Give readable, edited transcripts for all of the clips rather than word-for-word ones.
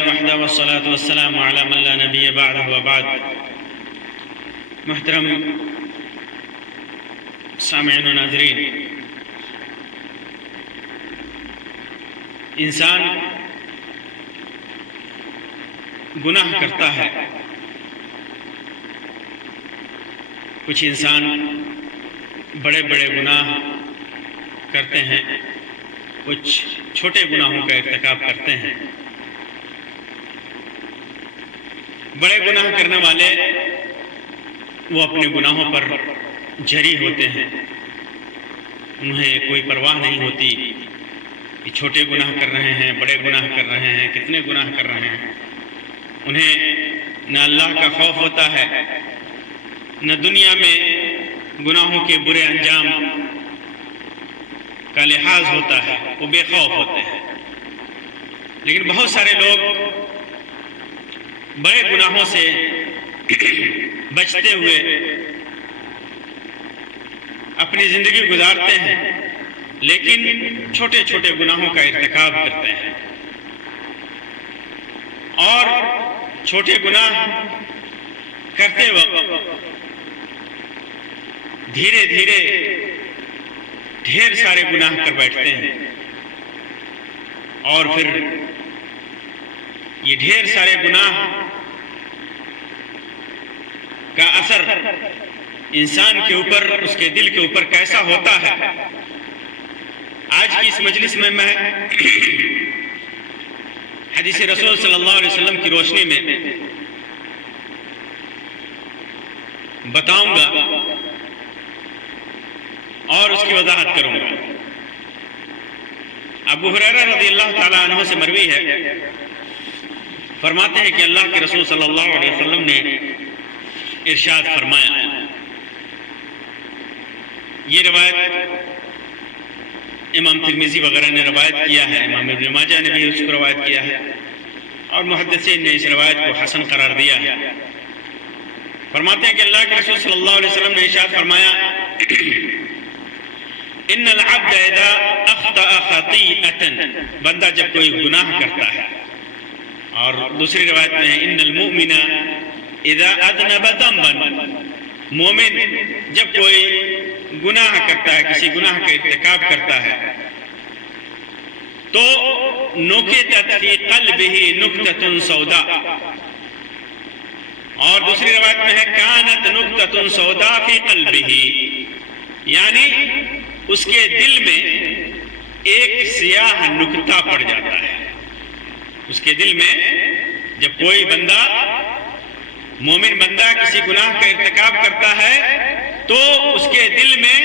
لله وحده والصلاة والسلام على من لا نبي بعده وبعد. محترم سامعین و ناظرین، انسان گناہ کرتا ہے. کچھ انسان بڑے بڑے گناہ کرتے ہیں، کچھ چھوٹے گناہوں کا ارتکاب کرتے ہیں. بڑے گناہ کرنے والے وہ اپنے گناہوں پر جری ہوتے ہیں، انہیں کوئی پرواہ نہیں ہوتی کہ چھوٹے گناہ کر رہے ہیں، بڑے گناہ کر رہے ہیں، کتنے گناہ کر رہے ہیں. انہیں نہ اللہ کا خوف ہوتا ہے، نہ دنیا میں گناہوں کے برے انجام کا لحاظ ہوتا ہے، وہ بے خوف ہوتے ہیں. لیکن بہت سارے لوگ بڑے گناہوں سے بچتے ہوئے اپنی زندگی گزارتے ہیں، لیکن چھوٹے چھوٹے گناہوں کا ارتکاب کرتے ہیں. اور چھوٹے گناہ کرتے وقت دھیرے دھیرے ڈھیر سارے گناہ کر بیٹھتے ہیں، اور پھر یہ ڈھیر سارے گناہ کا اثر انسان کے اوپر، اس کے دل کے اوپر کیسا ہوتا ہے. آج کی اس مجلس میں حدیث رسول صلی اللہ علیہ وسلم کی روشنی میں بتاؤں گا اور اس کی وضاحت کروں گا. ابو ہریرہ رضی اللہ تعالیٰ عنہ سے مروی ہے، فرماتے ہیں کہ اللہ کے رسول صلی اللہ علیہ وسلم نے ارشاد فرمایا. یہ روایت امام ترمذی وغیرہ نے روایت کیا ہے، امام ابن ماجہ نے بھی اس کو روایت کیا ہے، اور محدثین نے اس روایت کو حسن قرار دیا ہے. فرماتے ہیں کہ اللہ کے رسول صلی اللہ علیہ وسلم نے ارشاد فرمایا، ان العبد اذا اخطأ خطیئة، بندہ جب کوئی گناہ کرتا ہے. اور دوسری روایت میں ہے ان المؤمن اذا اذنب ذنبا، مومن جب کوئی گناہ کرتا ہے، کسی گناہ کا ارتکاب کرتا ہے، تو نکتت فی قلبہ نکتۃ سوداء. اور دوسری روایت میں ہے کانت نکتۃ سوداء فی قلبہ، یعنی اس کے دل میں ایک سیاہ نکتہ پڑ جاتا ہے. اس کے دل میں جب کوئی بندہ، مومن بندہ کسی گناہ کا ارتکاب کرتا ہے تو اس کے دل میں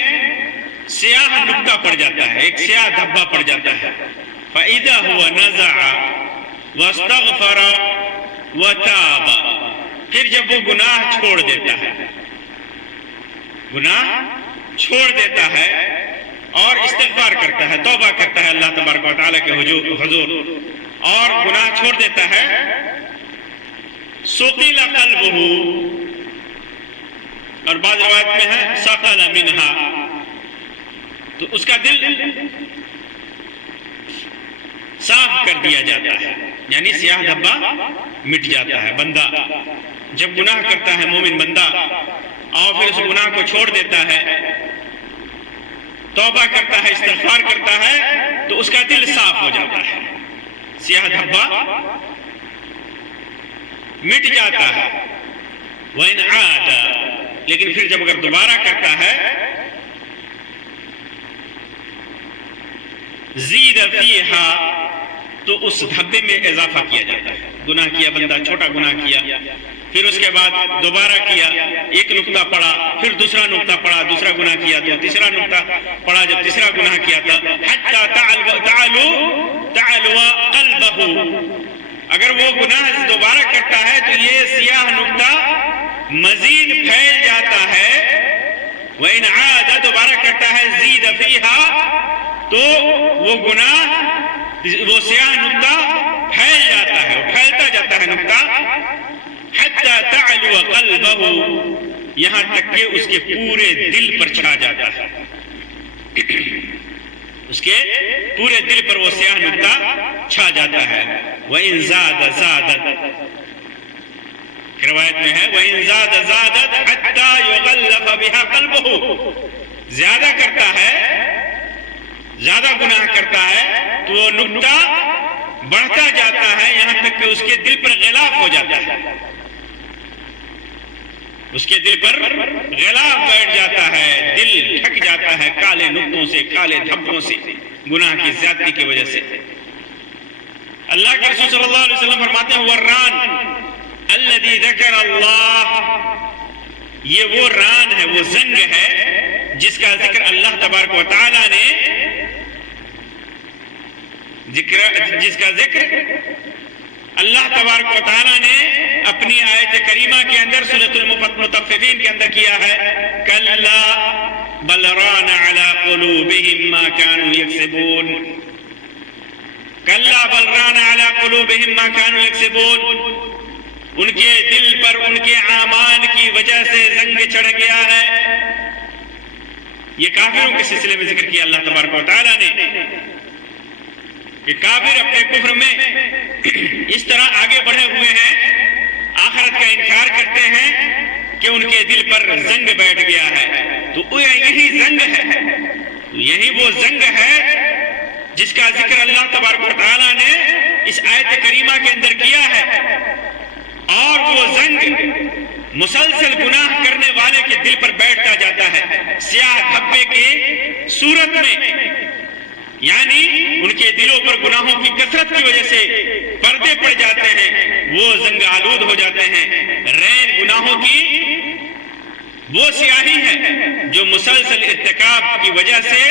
سیاہ نقطہ پڑ جاتا ہے، ایک سیاہ دھبا پڑ جاتا ہے. فَإِذَا هُوَ نَزَعَ وَاسْتَغْفَرَ وَتَابَ، پھر جب وہ گناہ چھوڑ دیتا ہے، گناہ چھوڑ دیتا ہے اور استغفار کرتا ہے، توبہ کرتا ہے اللہ تبارک و تعالیٰ کے حضور، اور گناہ چھوڑ دیتا ہے، سُقِلَ قَلْبُهُ، اور بعض روایت میں ہے سَقَلَ مِنْهَا، تو اس کا دل صاف کر دیا جاتا ہے، یعنی سیاہ دھبا مٹ جاتا ہے. بندہ جب گناہ کرتا ہے، مومن بندہ، اور پھر اس گناہ کو چھوڑ دیتا ہے، توبہ کرتا ہے، استغفار کرتا ہے، تو اس کا دل صاف ہو جاتا ہے، سیاہ دھبا مٹ جاتا ہے. وَإِنْ عَادَ، لیکن پھر جب اگر دوبارہ کرتا ہے، زِيدَ فِيهَا، تو اس دھبے میں اضافہ کیا جاتا ہے. گناہ کیا بندہ، چھوٹا گناہ کیا، پھر اس کے بعد دوبارہ کیا، ایک نقطہ پڑا، پھر دوسرا نقطہ پڑا، دوسرا گناہ کیا تو تیسرا نقطہ پڑا، جب تیسرا گناہ کیا تھا، حَتَّى تَعْلُوَ قَلْبَهُ، اگر وہ گناہ دوبارہ کرتا ہے تو یہ سیاہ نقطہ مزید پھیل جاتا ہے. وَإِنْ عَادَ، دوبارہ کرتا ہے، زِيدَ فِيهَا، تو وہ گناہ، وہ سیاہ نقطہ پھیل جاتا ہے، وہ پھیلتا جاتا ہے نقطہ، حَتَّى تَعْلُوَ قَلْبَهُ، یہاں تک کہ اس کے پورے دل پر چھا جاتا ہے. اس کے پورے دل پر وہ سیاہ نقطہ چھا جاتا ہے. وَإِن زَادَ زَادَتْ، روایت میں ہے وَإِن زَادَ زَادَتْ حَتَّى يُغَلَّفَ بِهَا قَلْبُهُ، زیادہ کرتا ہے، زیادہ گناہ کرتا ہے تو وہ نقطہ بڑھتا جاتا ہے یہاں تک کہ اس کے دل پر غلاف ہو جاتا ہے، اس کے دل پر غلاف بیٹھ جاتا ہے، دل ڈھک جاتا ہے کالے نقطوں سے، کالے دھبوں سے، گناہ کی زیادتی کی وجہ سے. اللہ کے رسول صلی اللہ علیہ وسلم فرماتے ہیں والران الذی ذکر اللہ، یہ وہ ران ہے، وہ زنگ ہے جس کا ذکر اللہ تبارک و تعالی نے جس کا ذکر اللہ تبارک و تعالی نے اپنی آیت کریمہ کے اندر سورۃ المطففین کے اندر کیا ہے. کلا بل ران علی قلوبہم ما كانوا یکسبون، کلا بل ران علی قلوبہم ما كانوا یکسبون، ان کے دل پر ان کے اعمال کی وجہ سے زنگ چڑھ گیا ہے. یہ کافروں کے سلسلے میں ذکر کیا اللہ تبارک و تعالی نے کہ کافر اپنے کفر میں اس طرح آگے بڑھے ہوئے ہیں، آخرت کا انکار کرتے ہیں کہ ان کے دل پر زنگ بیٹھ گیا ہے. تو یہی زنگ ہے، یہی وہ زنگ ہے جس کا ذکر اللہ تبارک و تعالی نے اس آیت کریمہ کے اندر کیا ہے. اور وہ زنگ مسلسل گناہ کرنے والے کے دل پر بیٹھتا جاتا ہے سیاہ دھبے کی صورت میں، یعنی ان کے دلوں پر گناہوں کی کثرت کی وجہ سے پردے پڑ جاتے ہیں، وہ زنگ آلود ہو جاتے ہیں. رین گناہوں کی وہ سیاہی ہے جو مسلسل ارتکاب کی وجہ سے،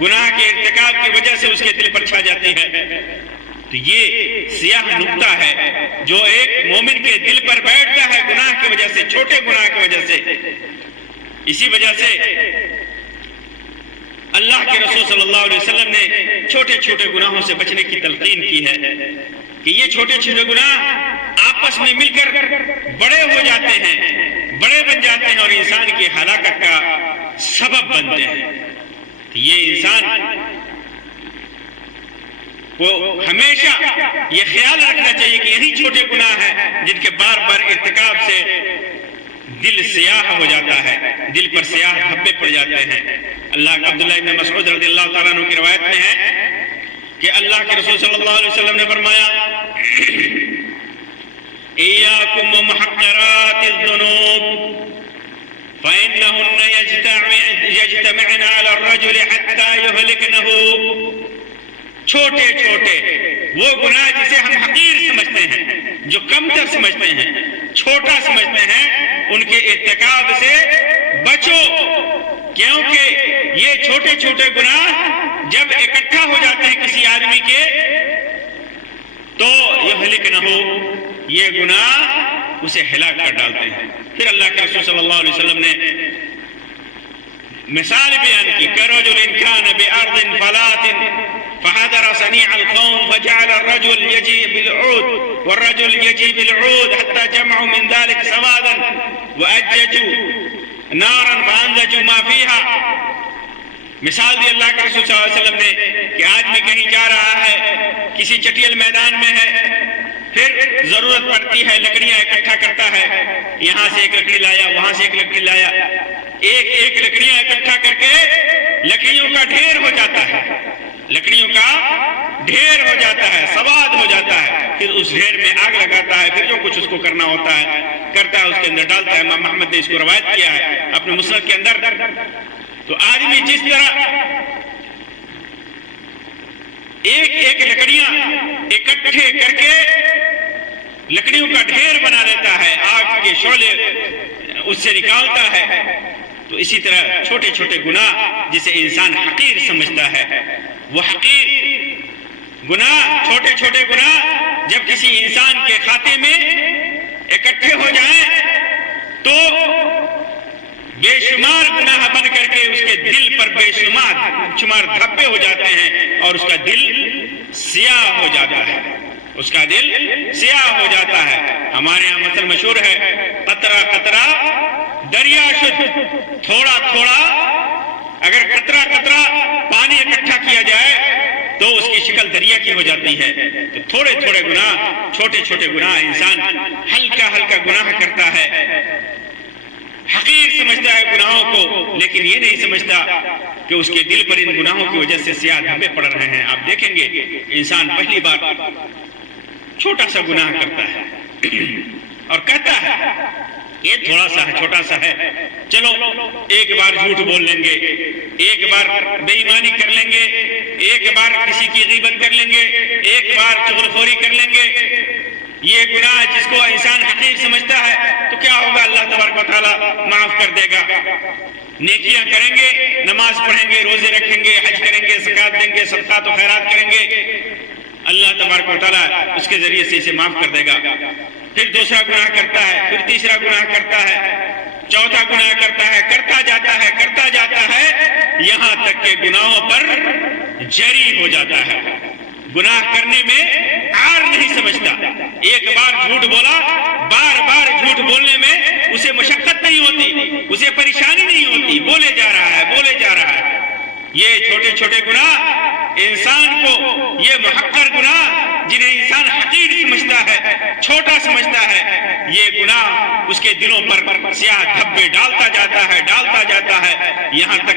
گناہ کے ارتکاب کی وجہ سے اس کے دل پر چھا جاتی ہے. تو یہ سیاہ نقطہ ہے جو ایک مومن کے دل پر بیٹھتا ہے گناہ کی وجہ سے، چھوٹے گناہ کی وجہ سے. اسی وجہ سے اللہ کے رسول صلی اللہ علیہ وسلم نے چھوٹے چھوٹے گناہوں سے بچنے کی تلقین کی ہے کہ یہ چھوٹے چھوٹے گناہ آپس میں مل کر بڑے ہو جاتے ہیں، بڑے بن جاتے ہیں اور انسان کی ہلاکت کا سبب بنتے ہیں. یہ انسان کو ہمیشہ یہ خیال رکھنا چاہیے کہ یہی چھوٹے گناہ ہیں جن کے بار بار ارتکاب سے دل سیاہ ہو جاتا ہے، دل پر سیاہ دھبے پڑ جاتے ہیں. اللہ عبداللہ ابن مسعود رضی اللہ تعالیٰ عنہ کی روایت میں ہے کہ اللہ کے رسول صلی اللہ علیہ وسلم نے فرمایا ایاکم ومحقرات الذنوب فإنہن یجتمعن علی الرجل حتی یہلکنہ. چھوٹے چھوٹے وہ گناہ جسے ہم حقیر سمجھتے ہیں، جو کمتر سمجھتے ہیں، چھوٹا سمجھتے ہیں، ان کے ارتکاب سے بچو، کیونکہ یہ چھوٹے چھوٹے گناہ جب اکٹھا ہو جاتے ہیں کسی آدمی کے تو یہلک نہ ہو، یہ گناہ اسے ہلاک کر ڈالتے ہیں. پھر اللہ کے رسول صلی اللہ علیہ وسلم نے مثال بیان کی کرجل کان بأرض فلات فحضر صنيع القوم فجعل الرجل يجي بالعود والرجل يجي بالعود حتى جمعوا من ذلك سوادا وأججوا نارا فأنزجوا ما فيها. مثال دی اللہ کے رسول صلی اللہ علیہ وسلم نے کہ آدمی کہیں جا رہا ہے، کسی چٹیل میدان میں ہے، پھر ضرورت پڑتی ہے لکڑیاں اکٹھا کرتا ہے، یہاں سے ایک لکڑی لایا، وہاں سے ایک لکڑی لایا، ایک ایک لکڑیاں اکٹھا کر کے لکڑیوں کا ڈھیر ہو جاتا ہے، لکڑیوں کا ڈھیر ہو جاتا ہے، سواد ہو جاتا ہے. پھر اس ڈھیر میں آگ لگاتا ہے، پھر جو کچھ اس کو کرنا ہوتا ہے کرتا ہے، اس کے اندر ڈالتا ہے. امام محمد نے اس کو روایت کیا ہے اپنے مسند کے اندر. تو آدمی جس طرح ایک ایک لکڑیاں اکٹھے کر کے لکڑیوں کا ڈھیر بنا لیتا ہے، آگ کے شعلے اس سے نکالتا ہے، تو اسی طرح چھوٹے چھوٹے گناہ جسے انسان حقیر سمجھتا ہے، وہ حقیر گناہ، چھوٹے چھوٹے گناہ جب کسی انسان کے کھاتے میں اکٹھے ہو جائیں تو بے شمار گناہ بن کر کے اس کے دل پر بے شمار دھبے ہو جاتے ہیں اور اس کا دل سیاہ ہو جاتا ہے، اس کا دل سیاہ ہو جاتا ہے. ہمارے یہاں مثل مشہور ہے قطرہ قطرہ دریا شد، تھوڑا تھوڑا اگر قطرہ قطرہ پانی اکٹھا کیا جائے تو اس کی شکل دریا کی ہو جاتی ہے. تو تھوڑے تھوڑے گناہ، چھوٹے چھوٹے گناہ، انسان ہلکا ہلکا گناہ کرتا ہے، حقیر سمجھتا ہے گناہوں کو، لیکن یہ نہیں سمجھتا کہ اس کے دل پر ان گناہوں کی وجہ سے سیاہ دھبے پڑ رہے ہیں. آپ دیکھیں گے انسان پہلی بار چھوٹا سا گناہ کرتا ہے اور کہتا ہے یہ تھوڑا سا ہے، چھوٹا سا ہے، چلو ایک بار جھوٹ بول لیں گے، ایک بار بے ایمانی کر لیں گے، ایک بار کسی کی غیبت کر لیں گے، ایک بار چغلخوری کر لیں گے. یہ گناہ جس کو انسان حقیر سمجھتا ہے تو کیا ہوگا؟ اللہ تبارک و تعالیٰ معاف کر دے گا. نیکیاں کریں گے، نماز پڑھیں گے، روزے رکھیں گے، حج کریں گے، زکوٰۃ دیں گے، صدقات و خیرات کریں گے، اللہ تبارک و تعالیٰ اس کے ذریعے سے اسے معاف کر دے گا. پھر دوسرا گناہ کرتا ہے، پھر تیسرا گناہ کرتا ہے، چوتھا گناہ کرتا ہے، کرتا جاتا ہے یہاں تک کہ گناہوں پر جری ہو جاتا ہے. گناہ کرنے میں عار نہیں سمجھتا. ایک بار جھوٹ بولا، بار بار جھوٹ بولنے میں اسے مشقت نہیں ہوتی، اسے پریشانی نہیں ہوتی، بولے جا رہا ہے. یہ چھوٹے چھوٹے گناہ انسان کو، یہ محقر گناہ جنہیں انسان حقیر سمجھتا ہے، چھوٹا سمجھتا ہے، یہ گناہ اس کے دلوں پر سیاہ دھبے ڈالتا جاتا ہے یہاں تک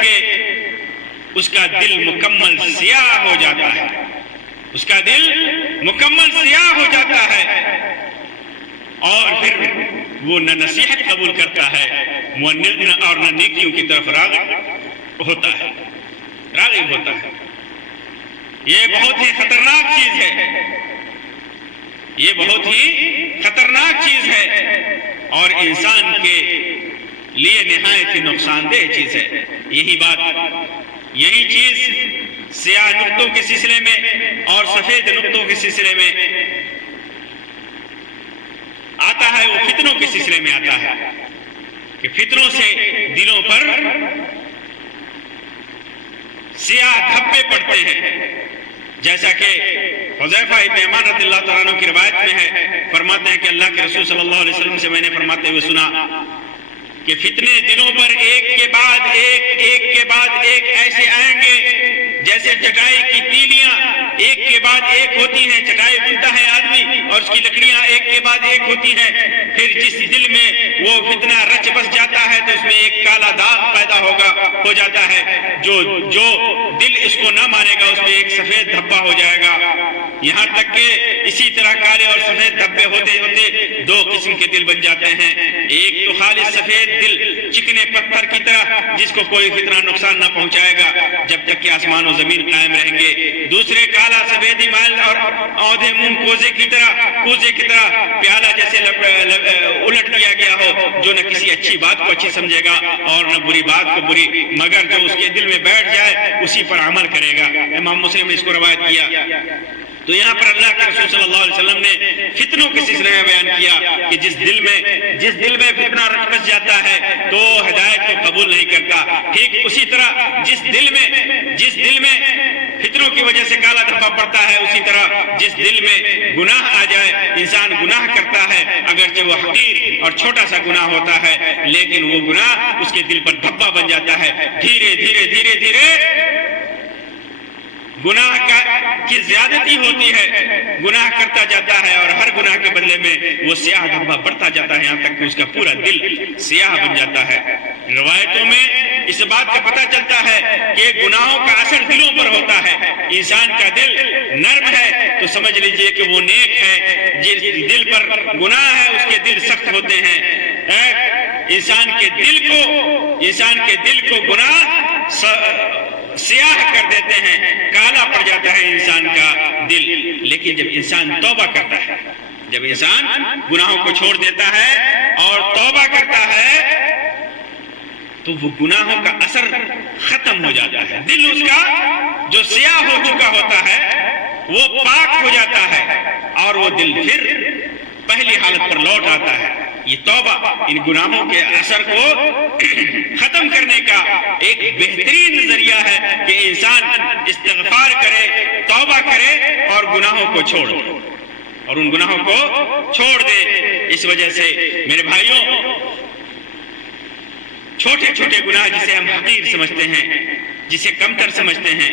کہ اس کا دل مکمل سیاہ ہو جاتا ہے. اس کا دل مکمل سیاہ ہو جاتا ہے اور پھر وہ نہ نصیحت قبول کرتا ہے اور نہ نیکیوں کی طرف راغب ہوتا ہے. یہ بہت ہی خطرناک چیز ہے، اور انسان کے لیے نہایت ہی نقصان دہ چیز ہے. یہی چیز سیاہ نقطوں کے سلسلے میں اور سفید نقطوں کے سلسلے میں آتا ہے، وہ فتنوں کے سلسلے میں آتا ہے کہ فتنوں سے دلوں پر سیاہ دھبے پڑتے ہیں. جیسا کہ حذیفہ ابن یمان رضی اللہ تعالیٰ عنہ کی روایت میں ہے، فرماتے ہیں کہ اللہ کے رسول صلی اللہ علیہ وسلم سے میں نے فرماتے ہوئے سنا کہ فتنے دنوں پر ایک کے بعد ایک ایسے آئیں گے جیسے چٹائی کی تیلیاں ایک کے بعد ایک ہوتی ہیں. چٹائی بنتا ہے آدمی اور اس کی لکڑیاں ایک کے بعد ایک ہوتی ہیں. پھر جس دل میں وہ فتنہ رچ بس جاتا ہے تو اس میں ایک کالا داغ پیدا ہو جاتا ہے. جو دل اس کو نہ مانے گا اس میں ایک سفید دھبا ہو جائے گا. یہاں تک کہ اسی طرح کالے اور سفید دھبے ہوتے ہوتے دو قسم کے دل بن جاتے ہیں. ایک تو خالص سفید دل چکنے پتھر کی طرح جس کو کوئی فتنہ نقصان نہ پہنچائے گا جب تک کہ آسمان و زمین قائم رہیں گے. دوسرے کالا سفید مائل اور اودھے منہ کوزے کی طرح پیالہ جیسے الٹ دیا گیا ہو، جو نہ کسی اچھی بات کو اچھی سمجھے گا اور نہ بری بات کو بری، مگر جو اس کے دل میں بیٹھ جائے اسی پر عمل کرے گا. امام مسلم نے اس کو روایت کیا. تو یہاں پر اللہ کے رسول صلی اللہ علیہ وسلم نے فتنوں کے سلسلے میں بیان کیا کہ جس دل میں فتنہ رچ بس جاتا ہے تو ہدایت کو قبول نہیں کرتا. ٹھیک اسی طرح جس دل میں فتنوں کی وجہ سے کالا دھبا پڑتا ہے، اسی طرح جس دل میں گناہ آ جائے، انسان گناہ کرتا ہے اگرچہ وہ حقیر اور چھوٹا سا گناہ ہوتا ہے، لیکن وہ گناہ اس کے دل پر دھبا بن جاتا ہے. دھیرے دھیرے گناہ کی زیادتی ہوتی ہے، گناہ کرتا جاتا ہے اور ہر گناہ کے بدلے میں وہ سیاہ دھبا بڑھتا جاتا ہے یہاں تک کہ اس کا پورا دل سیاہ بن جاتا ہے. روایتوں میں اس بات کا پتہ چلتا ہے کہ گناہوں کا اثر دلوں پر ہوتا ہے. انسان کا دل نرم ہے تو سمجھ لیجئے کہ وہ نیک ہے. جس دل پر گناہ ہے اس کے دل سخت ہوتے ہیں. انسان کے دل کو گناہ سیاہ کر دیتے ہیں، کالا پڑ جاتا ہے انسان کا دل. لیکن جب انسان توبہ کرتا ہے، جب انسان گناہوں کو چھوڑ دیتا ہے اور توبہ کرتا ہے تو وہ گناہوں کا اثر ختم ہو جاتا ہے. دل اس کا جو سیاہ ہو چکا ہوتا ہے وہ پاک ہو جاتا ہے اور وہ دل پھر پہلی حالت پر لوٹ آتا ہے. یہ توبہ ان گناہوں کے اثر کو ختم کرنے کا ایک بہترین ذریعہ ہے کہ انسان استغفار کرے، توبہ کرے اور گناہوں کو چھوڑ دے. اس وجہ سے میرے بھائیوں، چھوٹے چھوٹے گناہ جسے ہم حقیر سمجھتے ہیں، جسے کمتر سمجھتے ہیں،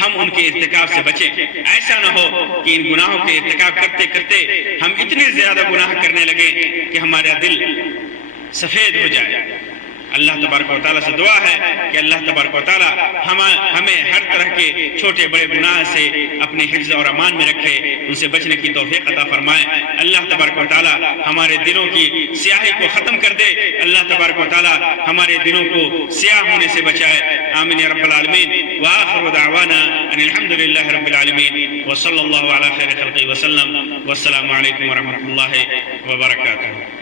ہم ان کے ارتکاب سے بچیں۔ ایسا نہ ہو کہ ان گناہوں کے ارتکاب کرتے کرتے ہم اتنے زیادہ گناہ کرنے لگیں کہ ہمارا دل سفید ہو جائے۔ اللہ تبارک و تعالیٰ سے دعا ہے کہ اللہ تبارک و تعالیٰ ہمیں ہر طرح کے چھوٹے بڑے گناہ سے اپنے حفظ اور امان میں رکھے، ان سے بچنے کی توفیق عطا فرمائے۔ اللہ تبارک و تعالیٰ ہمارے دلوں کی سیاہی کو ختم کر دے، اللہ تبارک و تعالیٰ ہمارے دلوں کو سیاہ ہونے سے بچائے۔ آمین یا رب العالمین۔ وآخر دعوانا ان الحمد للہ رب العالمین وصلی اللہ علی خیر خلقہ وسلم، والسلام علیکم ورحمۃ اللہ وبرکاتہ۔